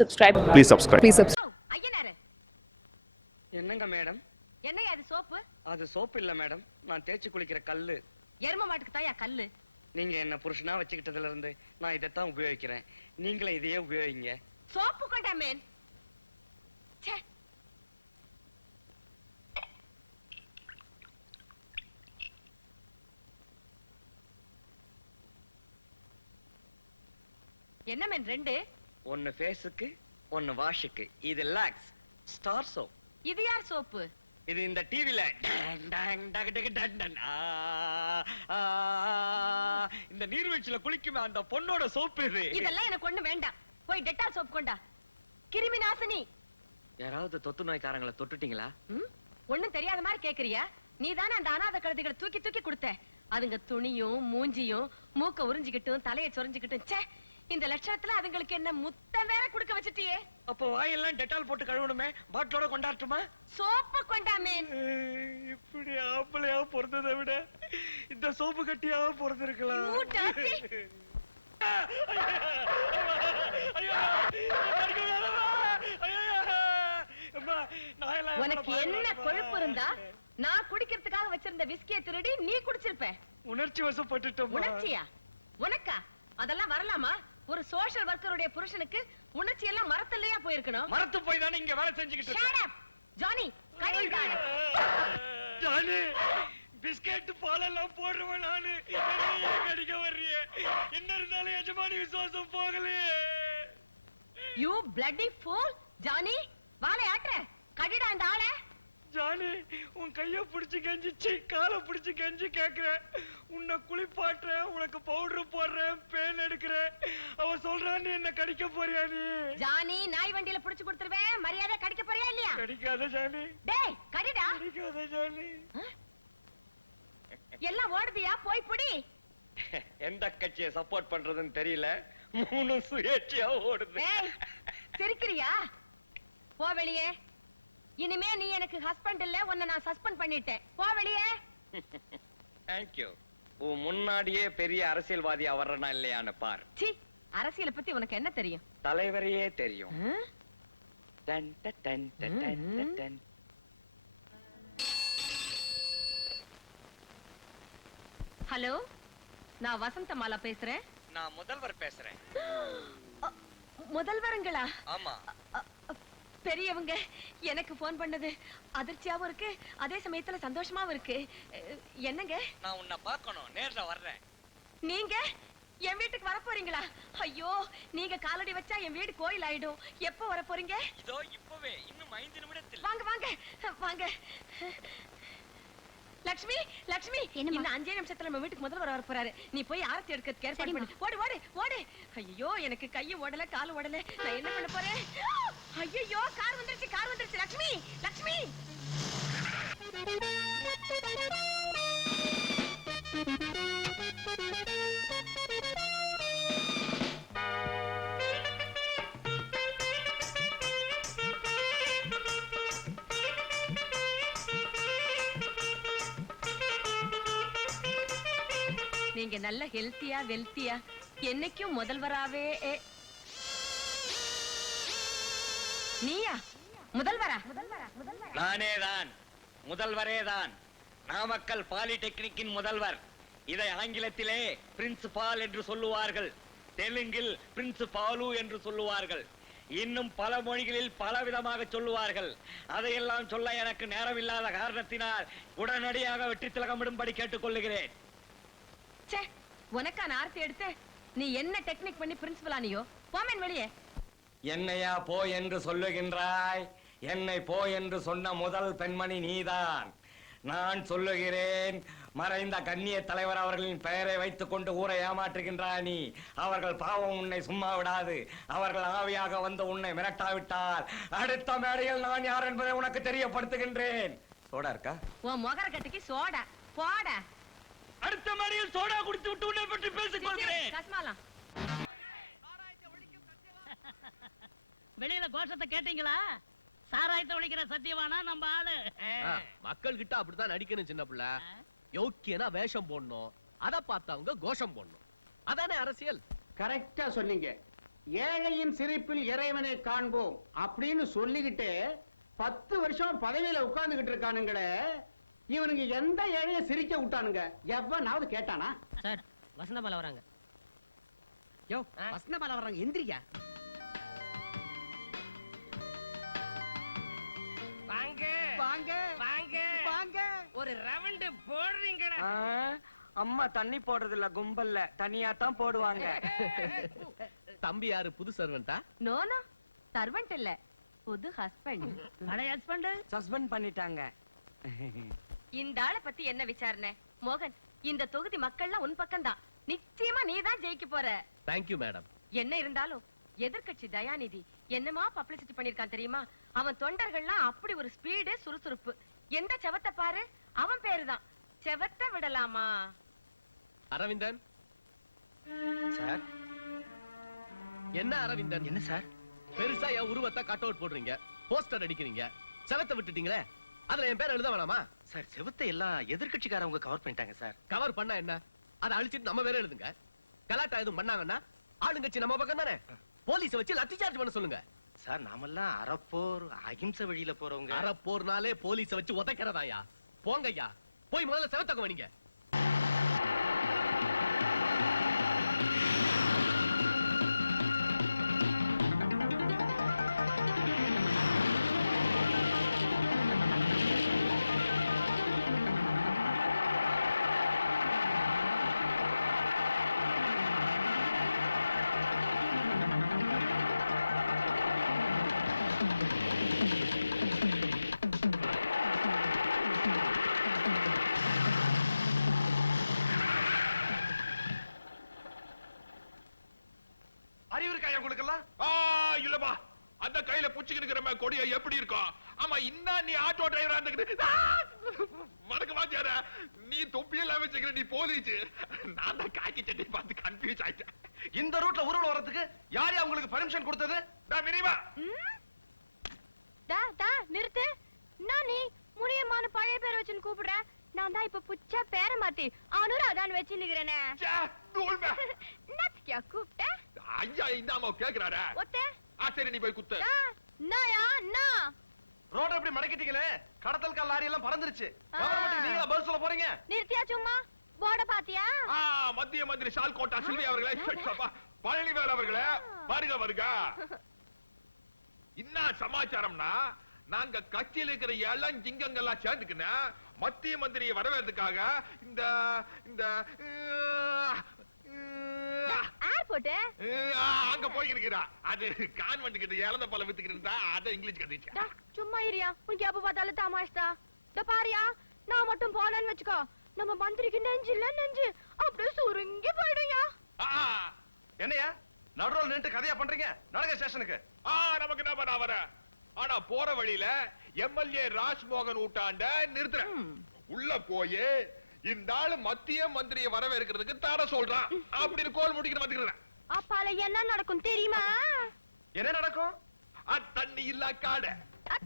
subscribe. Please subscribe. Please subscribe. Ayyanar என்னங்க madam? என்னையா அது சோப்பு? அது சோப்பு இல்ல மேடம். நான் தேய்ச்சி குளிக்கிற கல்லு. எரும மாட்டுக்கு தாயா கல்லு? நீங்க என்ன புருஷனா வச்சுக்கிட்டதுல இருந்து நான் இதைத்தான் உபயோகிக்கிறேன். நீங்களும் இதையே உபயோகிங்க. சோப்பு கொண்டா மேன். என்ன மேன் ரெண்டு? ஒன்னு ஃபேஸுக்கு ஒன்னு வாஷுக்கு இது லாக்ஸ் ஸ்டார் சோப் இது யார் சோப்பு இது இந்த டிவில இந்த நீர்வீழ்ச்சியில குளிக்குமே அந்த பொண்ணோட சோப்பு இது. இதெல்லாம் எனக்கு ஒண்ணு வேண்டாம். போய் டெட்டால் சோப் கொண்டா. கிருமி நாசினி. யாராவது தொத்து நோய்க்காரங்களை தொட்டுட்டீங்களா? ஒண்ணும் தெரியாத மாதிரி கேக்குறியா? நீ தானே அந்த அனாதை கழுதைகளை தூக்கி தூக்கி கொடுத்த. அதுங்க துணியும் மூஞ்சியும் மூக்க உறிஞ்சிக்கிட்டும் தலையை சொரிஞ்சுக்கிட்டும். ச்சே இந்த லட்சணத்துல அதுங்களுக்கு என்ன முத்தம் வேற குடுக்க வச்சிட்டியே? அப்போ வாயெல்லாம் டெட்டால் போட்டு கழுவணுமே? பாட்டிலோட கொண்டாட்டுமா சோப்பு கொண்டாமே. இப்படி ஆம்பளையா பிறந்ததை விட இந்த சோப்பு கட்டியா பிறந்திருக்கலாம். You dirty. உனக்கு என்ன கொழுப்பு இருந்தா நான் குடிக்கிறதுக்காக வச்சிருந்த விஸ்கிய திருடி நீ குடிச்சிருப்ப. உணர்ச்சி வசப்பட்டுட்டோம் உணர்ச்சியா? உனக்கா? ஒரு சோஷியல் ஒர்க்கருடைய புருஷனுக்கு உணர்ச்சி எல்லாம் மரத்திலேயா போயிருக்கணும். மரத்து போய் தானே இங்க வேலை செஞ்சுக்கிட்டு up! ஜானி கடிதான ஜானி பிஸ்கட் பாலெல்லாம் போடுறவன் நானு. என்னையே கடிக்க வர்றிய? என்ன இருந்தாலும் எஜமானி விசுவாசம் போகலையே. யூ bloody fool ஜானி வாளை ஆட்ற கடிடா இந்த ஆளை. ஜானி உன் கைய பிடிச்சு கெஞ்சிச்சு காலை பிடிச்சு கெஞ்சி கேக்குறேன். உன்னை குளிப்பாட்டுறேன் உனக்கு பவுடர் போடுறேன் பேன் எடுக்கிறேன். அவ சொல்றான் நீ என்ன கடிக்க போறியா நீ? ஜானி நாய் வண்டியில புடிச்சு கொடுத்துருவேன். மரியாதை கடிக்க போறியா இல்லையா? கடிக்காத ஜானி. டேய் கடிடா. கடிக்காத ஜானி. எல்லாம் ஓடுதியா? போய் புடி. எந்த கட்சியை சப்போர்ட் பண்றதுன்னு தெரியல. மூணு சுயேட்சையா ஓடுது. டேய் சிரிக்கிறியா? போ வெளியே. இனிமே நீ எனக்கு ஹஸ்பண்ட் இல்ல உன்னை நான் சஸ்பெண்ட் பண்ணிட்டேன். போ வெளியே. தேங்க்யூ உன் முன்னாடியே பெரிய அரசியல்வாதியா வர்றனா இல்லையான்னு பார். சி அரசியலை பத்தி உனக்கு என்ன தெரியும்? தலைவரையே தெரியும். ஆ? டன் ட டன் ட டன் ட டன். ஹலோ நான் வசந்தமாலா பேசுறேன். நான் முதல்வர் பேசுறேன். அ, முதல்வருங்களா? ஆமா. அ, பெரியவங்க. எனக்கு ஃபோன் பண்ணது. அதிர்ச்சியாவும் இருக்கு. அதே சமயத்துல சந்தோஷமாவும் இருக்கு. என்னங்க? நான் உன்னை பார்க்கணும். நேர்ல வர்றேன். நீங்க? என் வீட்டுக்கு வர போறீங்களா? ஐயோ நீங்க காலடி வச்சா என் வீடு கோயில் ஆயிடும். எப்போ வர போறீங்க? இதோ இப்பவே. இன்னும் ஐந்து நிமிடத்தில். வாங்க வாங்க. வாங்க. லக்ஷ்மி லக்ஷ்மி. இந்த அஞ்சே நிமிஷத்துல நம்ம வீட்டுக்கு முதல்வர் வர போறாரு. நீ போய் ஆரத்தி எடுக்கிறதுக்கு ஏற்பாடு பண்ணு. ஓடு ஓடு ஓடு. ஐயோ எனக்கு கையும் ஓடல காலும் ஓடல. நான் என்ன பண்ண போறேன்? ஐயோ கார் வந்துருச்சு கார் வந்துருச்சு. லக்ஷ்மி லக்ஷ்மி. நீங்க நல்ல ஹெல்த்தியா வெல்த்தியா என்னைக்கும் முதல்வராவே நீயா? முதல்வரா? நானே தான் முதல்வரே தான் நாமக்கல் பாலிடெக்னிக்கின் முதல்வர். இதை ஆங்கிலத்திலே பிரின்சிபால் என்று சொல்லுவார்கள். தெலுங்கில் பிரின்சிபாலு என்று சொல்லுவார்கள். இன்னும் பல மொழிகளில் பல விதமாக சொல்லுவார்கள். அதையெல்லாம் சொல்ல எனக்கு நேரமில்லாத காரணத்தினால் உடனடியாக வெற்றி திலகமிடும்படி கேட்டுக்கொள்ளுகிறேன். ச்சே உனக்கா நான் ஆர்த்தி எடுத்து நீ என்ன டெக்னிக் பண்ணி பிரின்சிபல் ஆனியோ? போமேன் வெளியே. என்னையா போ என்று சொல்லுகின்றாய். என்னை போ என்று சொன்ன முதல் பெண்மணி நீதான். நான் சொல்லுகிறேன் மறைந்த கண்ணிய தலைவர் அவர்களின் பெயரை வைத்துக் கொண்டு ஊரை ஏமாற்றுகின்றாய் நீ. அவர்கள் பாவம் உன்னை சும்மா விடாது. அவர்கள் ஆவியாக வந்து உன்னை மிரட்டாவிட்டால் அடுத்த மேடையில் நான் யார் என்பதை உனக்கு தெரியப்படுத்துகின்றேன். சோடா இருக்கா? உன் முகர கட்டிக்கு சோடா போடா. அடுத்த மேடையில் சோடா குடித்து விட்டு உன்னை பற்றி பேசிக் கொள்கிறேன். வெளியில கோஷத்தை கேட்டீங்களா? சாராயத்தை ஒழிக்கிற சத்தியவானா நம்ம ஆளு? மக்கள் கிட்ட அப்படித்தான் நடிக்கணும் சின்ன பிள்ளை. யோக்கியனா வேஷம் போடணும். அத பார்த்தவங்க கோஷம் போடணும். அதானே அரசியல்? கரெக்டா சொன்னீங்க. ஏழையின் சிரிப்பில் இறைவனை காண்போம் அப்படின்னு சொல்லிக்கிட்டு பத்து வருஷம் பதவியில உட்கார்ந்துகிட்டு இருக்கானுங்களே. இவனுங்க எந்த ஏழைய சிரிக்க விட்டானுங்க? எவனாவது கேட்டானா? சார் வசந்தபால வராங்க. யோ வசந்தமால வர்றாங்க எந்திரியா வாங்க. வாங்க. வாங்க. வாங்க. ஒரு ரவுண்டு போடுறீங்கடா. அம்மா தண்ணி போடுறது இல்ல கும்பல்ல. தனியா தான் போடுவாங்க. தம்பி யாரு புது சர்வெண்டா? No no. சர்வெண்ட் இல்ல. புது ஹஸ்பண்ட் அடே ஹஸ்பண்ட் சஸ்பெண்ட் பண்ணிட்டாங்க. இந்த ஆளை பத்தி என்ன விசாரணை? மோகன் இந்த தொகுதி மக்கள்லாம் உன் பக்கம்தான். நிச்சயமா நீ தான் ஜெயிக்க போற தேங்க்யூ மேடம் என்ன இருந்தாலும் எதிர்க்கட்சி தயாநிதி என்னமா பப்ளிசிட்டி பண்ணிருக்கான் தெரியுமா? அவன் தொண்டர்கள்லாம் அப்படி ஒரு ஸ்பீடு சுறுசுறுப்பு. எந்த செவத்தை பாரு? அவன் பேருதான். செவத்த விடலாமா? அரவிந்தன்? சார்? என்ன அரவிந்தன்? என்ன சார்? பெருசா என் உருவத்தை கட் அவுட் போடுறீங்க. போஸ்டர் அடிக்கிறீங்க. செவத்தை விட்டுட்டீங்களே? அதுல என் பேர் எழுத வேணாமா சார் செவத்தை எல்லாம் எதிர்க்கட்சிக்காரவங்க கவர் பண்ணிட்டாங்க சார். கவர் பண்ணா என்ன? அதை அழிச்சிட்டு நம்ம வேற எழுதுங்க. கலாட்டா எதுவும் பண்ணாங்கன்னா ஆளுங்கட்சி நம்ம பக்கம் தானே? போலீஸ வச்சு லத்தி சார்ஜ் பண்ண சொல்லுங்க. சார் நாமெல்லாம் அறப்போர் அகிம்சை வழியில போறவங்க. அற போர்னாலே போலீஸ வச்சு உதைக்கிறதாயா போங்கய்யா. போய் முதல்ல செவத்தக்க வணிங்க. கையில புடிச்சுக்கிட்டு இருக்கிற மாதிரி கொடிய எப்படி இருக்கும்? ஆமா இன்னும் நீ ஆட்டோ டிரைவரா இருந்துக்கிட்டு வணக்கம் வாத்தியார நீ தொப்பியெல்லாம் வச்சுக்கிற நீ போலீஸ் நான் தான் காக்கி சட்டை பார்த்து கன்ஃபியூஸ் ஆயிட்டேன். இந்த ரூட்ல ஊர்வலம் வர்றதுக்கு யார் யா உங்களுக்கு பர்மிஷன் கொடுத்தது? நான் விரிவா டா டா நிறுத்து. நான் நீ முனியமான பழைய பேர் வச்சுன்னு கூப்பிடுற? நான் தான் இப்ப புச்சா பேரை மாத்தி அனுராதான் வச்சு நிக்கிறேனே நத்தியா கூப்பிட்ட? ஐயா இந்தாமா கேக்குறாரா. ஒத்தே. ஆ சரி நீ போய் குத்து. நாயா நா ரோட எப்படி மடக்கிட்டீங்களே? கடத்தல் கால் லாரி எல்லாம் பறந்துருச்சு. நீங்களா பதில் சொல்ல போறீங்க? நிறுத்தியா சும்மா? போர்ட பாத்தியா? ஆ மத்திய மந்திரி ஷால் கோட்டா சில்வி அவர்களே. அப்பா, பழனிவேல் அவர்களே வருக வருக. என்ன சமாச்சாரம்னா நாங்க கட்சியில் இருக்கிற இளம் சிங்கங்கள்லாம் சேர்ந்துக்கின மத்திய மந்திரியை வரவேற்றதுக்காக இந்த இந்த அஹ், அங்க போயிருக்கிறா அது கான்வென்ட் கிட்ட இழந்த பழம் வித்துக்கிட்டு அதை இங்கிலீஷ் கத்துச்சு சும்மா இரியா உனக்கு எப்ப பார்த்தாலும் தமாஷ்தா டா பாரியா நான் மட்டும் போனேன்னு வச்சுக்கோ. நம்ம மந்திரிக்கு நெஞ்சு இல்ல நெஞ்சு. அப்படியே சுருங்கி போயிடுயா என்னையா நடுரோல் நின்று கதையா பண்றீங்க? நடங்க ஸ்டேஷனுக்கு. ஆ நமக்கு என்ன பண்ண வர ஆனா போற வழியில எம்எல்ஏ ராஜ்மோகன் ஊட்டாண்ட நிறுத்துறேன். உள்ள போய் இந்த ஆளு மத்திய மந்திரியை வரவேற்கிறதுக்கு தர சொல்றான் அப்படின்னு கோல் முடிக்கிற வந்துக்கிறேன் அப்பால என்ன நடக்கும் தெரியுமா என்ன நடக்கும் தண்ணி இல்ல காடை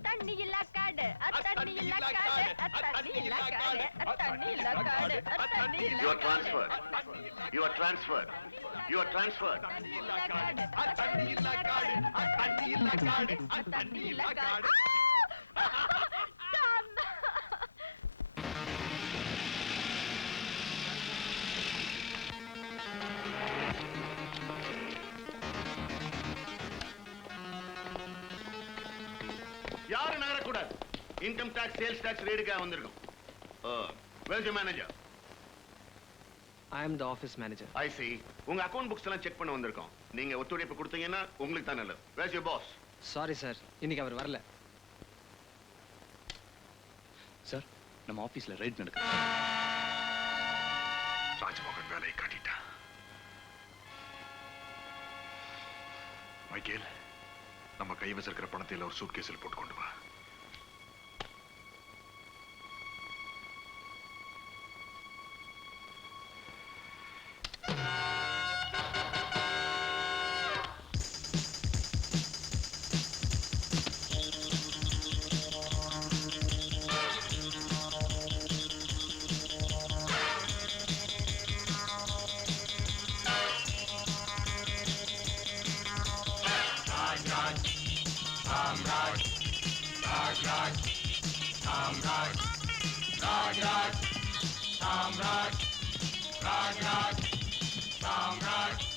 தண்ணி இல்ல காடு தண்ணி இல்ல காடு தண்ணி இல்ல காடு தண்ணி இல்ல காடு தண்ணி இல்ல You are transferred. You are transferred. You are transferred. தண்ணி இல்ல காடு தண்ணி இல்ல காடு தண்ணி இல்ல காடு தண்ணி இல்ல காடு யாரும் நகரக்கூடாது. இன்கம் டாக்ஸ் சேல்ஸ் டாக்ஸ் ரேடுக்காக வந்திருக்கும். ஓ where's manager I am the office manager I see உங்க அக்கவுண்ட் புக்ஸ் எல்லாம் செக் பண்ண வந்திருக்கோம். நீங்க ஒத்துழைப்பு கொடுத்தீங்கன்னா உங்களுக்கு தான் நல்லது. Where's your boss sorry sir இன்னைக்கு அவர் வரல. சார் நம்ம ஆபீஸ்ல ரைட் நடக்கு ராஜ்மோகன் வேலையை காட்டிட்டான். மைக்கேல் நம்ம கைவசம் இருக்கிற பணத்தை ஒரு சூட் கேஸில் போட்டு கொண்டு வா. Ragnar, Ragnar, Ragnar, Ragnar, Ragnar.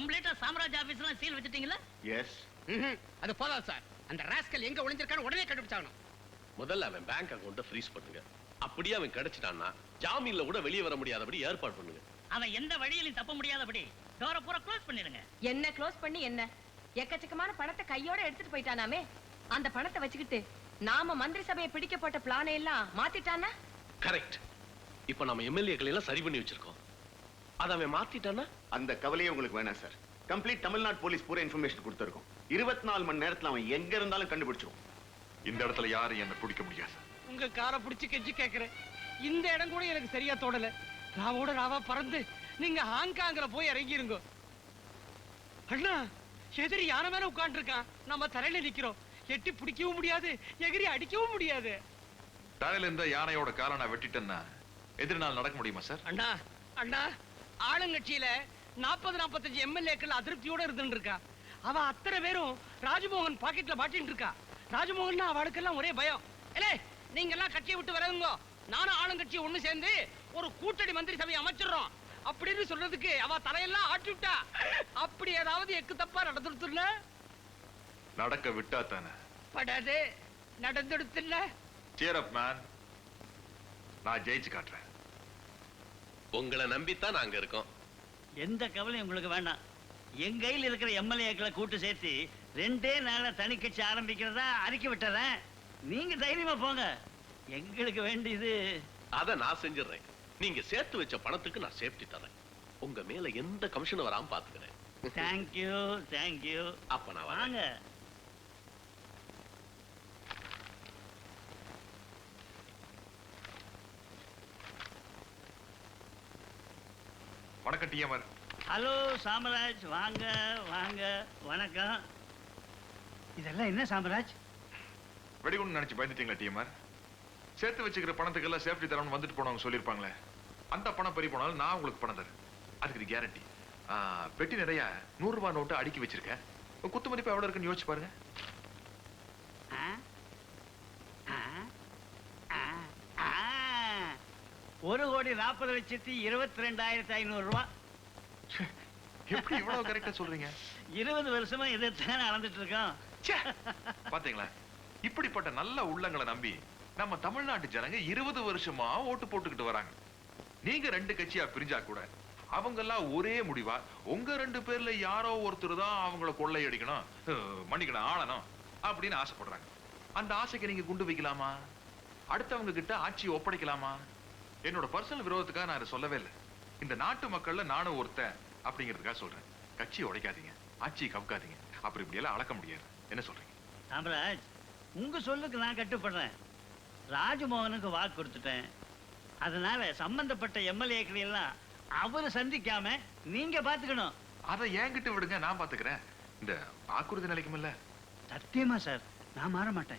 கம்ப்ளீட்டா சாம்ராஜ் ஆபீஸ்லாம் சீல் வச்சிட்டீங்களா? எஸ் அது போதாது சார். அந்த ராஸ்கல் எங்க ஒளிஞ்சிருக்கான்னு உடனே கண்டுபிடிச்சாகணும். முதல்ல அவன் பேங்க் அக்கௌண்ட்டை ஃப்ரீஸ் பண்ணுங்க. அப்படியே அவன் கிடைச்சிட்டான்னா ஜாமீன்ல கூட வெளியே வர முடியாதபடி ஏற்பாடு பண்ணுங்க. அவன் எந்த வழியிலும் தப்ப முடியாதபடி டோர பூரா க்ளோஸ் பண்ணிடுங்க. என்ன க்ளோஸ் பண்ணி என்ன? எக்கச்சக்கமான பணத்தை கையோட எடுத்துட்டு போயிட்டானாமே. அந்த பணத்தை வச்சுக்கிட்டு நாம மந்திரி சபையை பிடிக்க போட்ட பிளானை எல்லாம் மாத்திட்டானா? கரெக்ட் இப்போ நம்ம எம்எல்ஏக்களை எல்லாம் சரி பண்ணி வச்சிருக்கோம். அதை அவன் மாத்திட்டான்னா? அந்த கவலையே உங்களுக்கு வேணாம் சார். கம்ப்ளீட் தமிழ்நாடு போலீஸ் பூரா இன்ஃபர்மேஷன் கொடுத்துருக்கோம். இருபத்தி நாலு மணி நேரத்துல அவன் எங்க இருந்தாலும் கண்டுபிடிச்சிருவோம் இந்த இடத்துல யாரும் என்ன பிடிக்க முடியாது உங்க காரை பிடிச்சு கெஞ்சி கேக்குறேன். இந்த இடம் கூட எனக்கு சரியா தோடல ராவோட ராவா பறந்து நீங்க ஹாங்காங்ல போய் இறங்கிருங்க. அண்ணா எதிரி யானை மேல உட்கார்ந்துருக்கான். நம்ம தரையில நிக்கிறோம். எட்டி பிடிக்கவும் முடியாது எகிரி அடிக்கவும் முடியாது. தலையில இருந்த யானையோட காலை நான் வெட்டிட்டேன்னா எதிர்நாள் நடக்க முடியுமா சார்? அண்ணா அண்ணா ஆளுங்கட்சியில நாற்பது நாற்பத்தஞ்சு எம்எல்ஏக்கள் அதிருப்தியோட இருந்துட்டு இருக்கா. அவ அத்தனை பேரும் ராஜமோகன் பாக்கெட்ல மாட்டின்னு இருக்கா. ராஜமோகன் அவளுக்கெல்லாம் ஒரே பயம். ஏலே நீங்க எல்லாம் கட்சியை விட்டு வரதுங்க நானும் ஆளுங்கட்சி ஒண்ணு சேர்ந்து ஒரு கூட்டணி மந்திரி சபை அமைச்சிடுறோம். அப்படின்னு சொல்றதுக்கு அவ தலையெல்லாம் ஆட்டி விட்டா. அப்படி ஏதாவது எக்கு தப்பா நடந்துருத்துல நடக்க விட்டா தானே? படாது. நடந்துடுத்துல cheer up மேன் நான் ஜெயிச்சு காட்டுறேன். உங்களை நம்பித்தான் நாங்க இருக்கோம். எந்த கவலையும் உங்களுக்கு வேண்டாம். என் கையில் இருக்கிற எம்எல்ஏக்களை கூட்டு சேர்த்து ரெண்டே நாள்ல தனி கட்சி ஆரம்பிக்கிறதா அறிக்கை விட்டுறேன். நீங்க தைரியமா போங்க. எங்களுக்கு வேண்டியது அதை நான் செஞ்சிடுறேன். நீங்க சேர்த்து வச்ச பணத்துக்கு நான் சேஃப்டி தரேன் உங்க மேல எந்த கமிஷன் வராம பாத்துக்கிறேன். தேங்க்யூ தேங்க்யூ அப்ப நான் வாங்க. வணக்கம் டிஎம்ஆர் ஹலோ சாமராஜ் வாங்க வாங்க வணக்கம். இதெல்லாம் என்ன சாமராஜ்? வெடிகுண்டு நினைச்சு பயந்துட்டீங்களா டிஎம்ஆர் சேர்த்து வச்சுக்கிற பணத்துக்கெல்லாம் சேஃப்டி தரணும்னு வந்துட்டு போனவங்க சொல்லியிருப்பாங்களே. அந்த பணம் பறி போனாலும் நான் உங்களுக்கு பணம் தரேன். அதுக்கு இது கேரண்டி பெட்டி நிறைய நூறு ரூபாய் நோட்டு அடுக்கி வச்சிருக்கேன். குத்து மதிப்பு எவ்வளவு இருக்குன்னு யோசிச்சு பாருங்க ஆ? ஆ? ஆ? ஆ. ஒரு கோடி நாற்பது லட்சத்தி இருபத்தி ரெண்டாயிரத்தி ஐநூறு ரூபாய் எப்படி இவ்வளவு கரெக்டா சொல்றீங்க? இருபது வருஷமா இதைத்தான் அளந்துட்டு இருக்கோம்! பாத்தீங்களா? இப்படிப்பட்ட நல்ல உள்ளங்களை நம்பி நம்ம தமிழ்நாட்டு ஜனங்க இருபது வருஷமா ஓட்டு போட்டுக்கிட்டு வராங்க. நீங்க ரெண்டு கட்சியா பிரிஞ்சா கூட அவங்க எல்லாம் ஒரே முடிவா? உங்க ரெண்டு பேர்ல யாரோ ஒருத்தர் தான் அவங்கள கொள்ளையடிக்கணும் மன்னிக்கணும் ஆளணும் அப்படின்னு ஆசைப்படுறாங்க. அந்த ஆசைக்கு நீங்க குண்டு வைக்கலாமா? அடுத்தவங்க கிட்ட ஆட்சி ஒப்படைக்கலாமா? என்னோட பர்சனல் விரோதத்துக்காக நான் இதை சொல்லவே இல்லை. இந்த நாட்டு மக்கள்ல நானும் ஒருத்தன் அப்படிங்கிறதுக்காக சொல்றேன். கட்சியை உடைக்காதீங்க. ஆட்சியை கவுக்காதீங்க. அப்படி இப்படி எல்லாம் அளக்க முடியாது. என்ன சொல்றீங்க? சாமராஜ் உங்க சொல்லுக்கு நான் கட்டுப்படுறேன். ராஜமோகனுக்கு வாக்கு கொடுத்துட்டேன். அதனால சம்பந்தப்பட்ட எம்எல்ஏக்களை எல்லாம் அவரு சந்திக்காம நீங்க பாத்துக்கணும். அதை என்கிட்ட விடுங்க நான் பாத்துக்கிறேன். இந்த வாக்குறுதி நிலைக்குமில்ல. சத்தியமா சார் நான் மாற மாட்டேன்.